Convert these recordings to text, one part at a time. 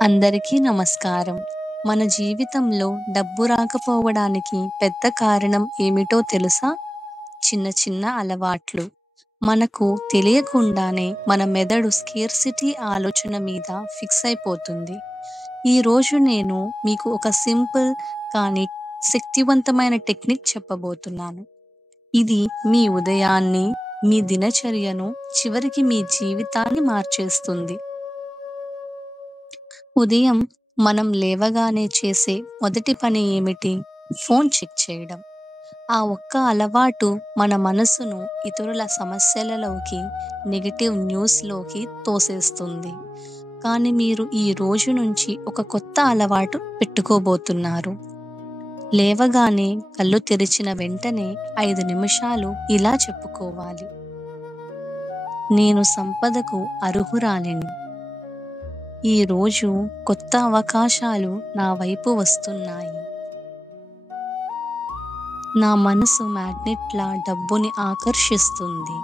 అందరికీ నమస్కారం. మన జీవితంలో డబ్బు రాకపోవడానికి పెద్ద కారణం ఏమిటో తెలుసా? చిన్న చిన్న అలవాట్లు. మనకు తెలియకుండానే మన మెదడు స్కేర్సిటీ ఆలోచన మీద ఫిక్స్ అయిపోతుంది. ఈరోజు నేను మీకు ఒక సింపుల్ కానీ శక్తివంతమైన టెక్నిక్ చెప్పబోతున్నాను. ఇది మీ ఉదయాన్ని, మీ దినచర్యను, చివరికి మీ జీవితాన్ని మార్చేస్తుంది. ఉదయం మనం లేవగానే చేసే మొదటి పని ఏమిటి? ఫోన్ చెక్ చేయడం. ఆ ఒక్క అలవాటు మన మనసును ఇతరుల సమస్యలలోకి, నెగెటివ్ న్యూస్‌లోకి తోసేస్తుంది. కానీ మీరు ఈ రోజు నుంచి ఒక కొత్త అలవాటు పెట్టుకోబోతున్నారు. లేవగానే కళ్ళు తెరిచిన వెంటనే 5 నిమిషాలు ఇలా చెప్పుకోవాలి. నేను సంపదకు అర్హురాలిని. ఈరోజు కొత్త అవకాశాలు నా వైపు వస్తున్నాయి. నా మనసు మ్యాగ్నెట్‌లా డబ్బుని ఆకర్షిస్తుంది.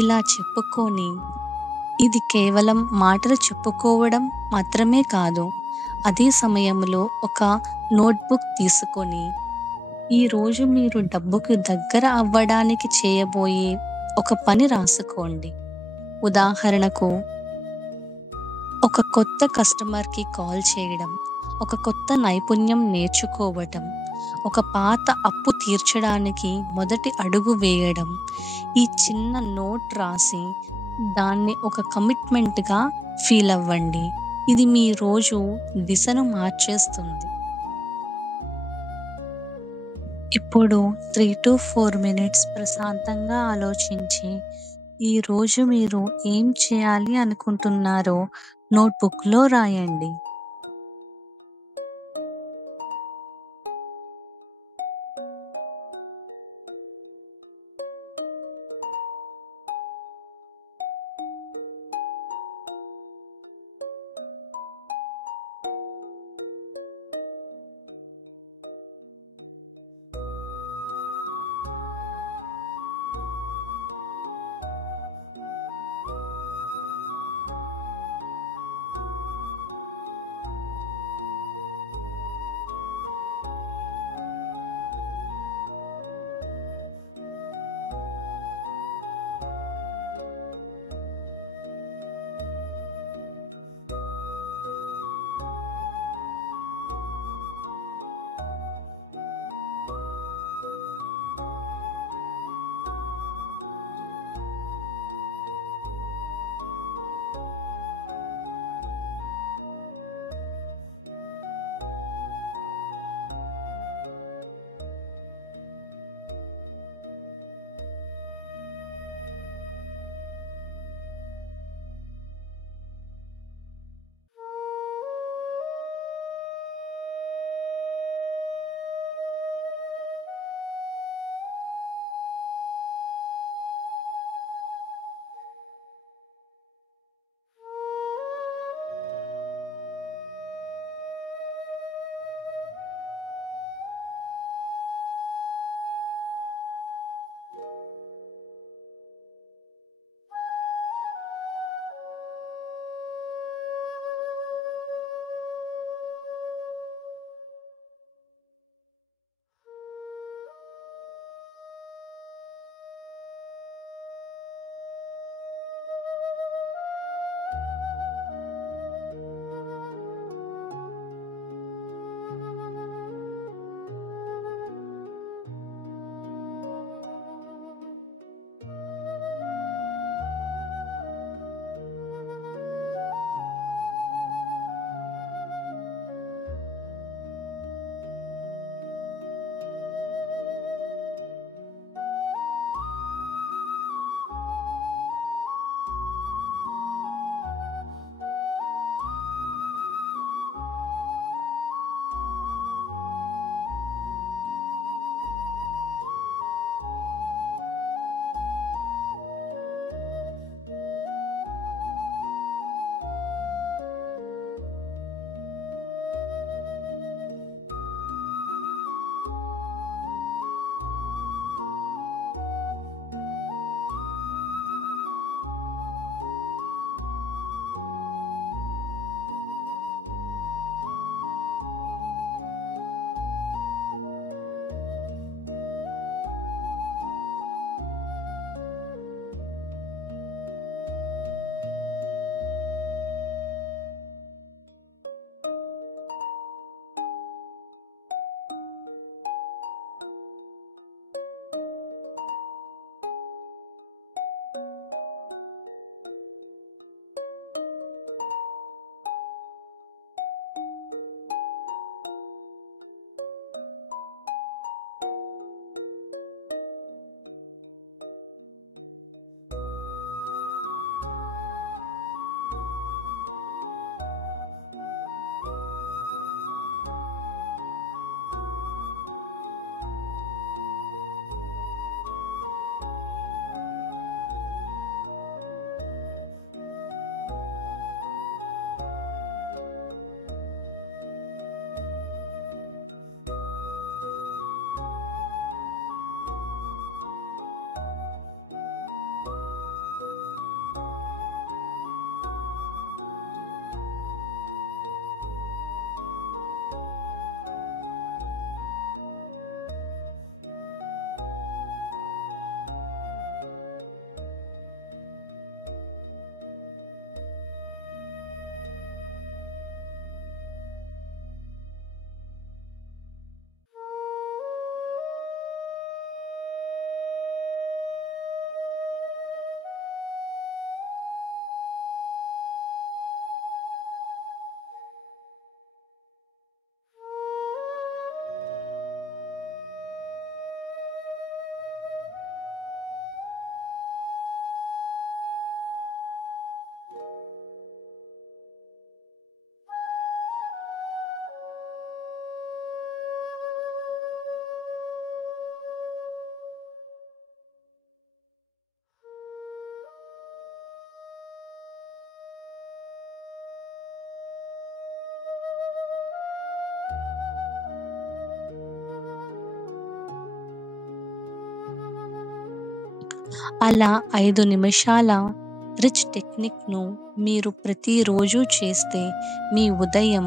ఇలా చెప్పుకొని, ఇది కేవలం మాటలు చెప్పుకోవడం మాత్రమే కాదు. అదే సమయంలో ఒక నోట్‌బుక్ తీసుకొని, ఈరోజు మీరు డబ్బుకు దగ్గర అవ్వడానికి చేయబోయే ఒక పని రాసుకోండి. ఉదాహరణకు, ఒక కొత్త కస్టమర్‌కి కాల్ చేయడం, ఒక కొత్త నైపుణ్యం నేర్చుకోవటం, ఒక పాత అప్పు తీర్చడానికి మొదటి అడుగు వేయడం. ఈ చిన్న నోట్ రాసి దాన్ని ఒక కమిట్మెంట్‌గా ఫీల్ అవ్వండి. ఇది మీ రోజు దిశను మార్చేస్తుంది. ఇప్పుడు 3-4 మినిట్స్ ప్రశాంతంగా ఆలోచించి, ఈరోజు మీరు ఏం చేయాలి అనుకుంటున్నారో నోట్‌బుక్‌లో రాయండి. అలా 5 నిమిషాల రిచ్ టెక్నిక్‌ను మీరు ప్రతిరోజు చేస్తే మీ ఉదయం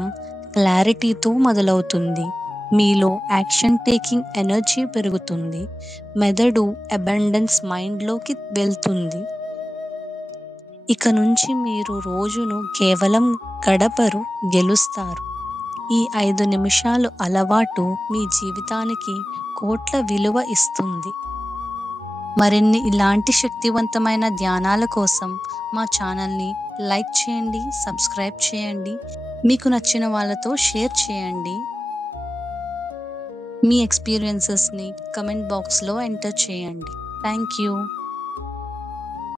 క్లారిటీతో మొదలవుతుంది. మీలో యాక్షన్ టేకింగ్ ఎనర్జీ పెరుగుతుంది. మెదడు అబండెన్స్ మైండ్‌లోకి వెళ్తుంది. ఇక నుంచి మీరు రోజును కేవలం గడపరు, గెలుస్తారు. ఈ 5 నిమిషాలు అలవాటు మీ జీవితానికి కోట్ల విలువ ఇస్తుంది. మరిన్ని ఇలాంటి శక్తివంతమైన ధ్యానాల కోసం మా ఛానల్‌ని లైక్ చేయండి, సబ్స్క్రైబ్ చేయండి. మీకు నచ్చిన వాళ్ళతో షేర్ చేయండి. మీ ఎక్స్‌పీరియన్సెస్‌ని కామెంట్ బాక్స్‌లో ఎంటర్ చేయండి. Thank you.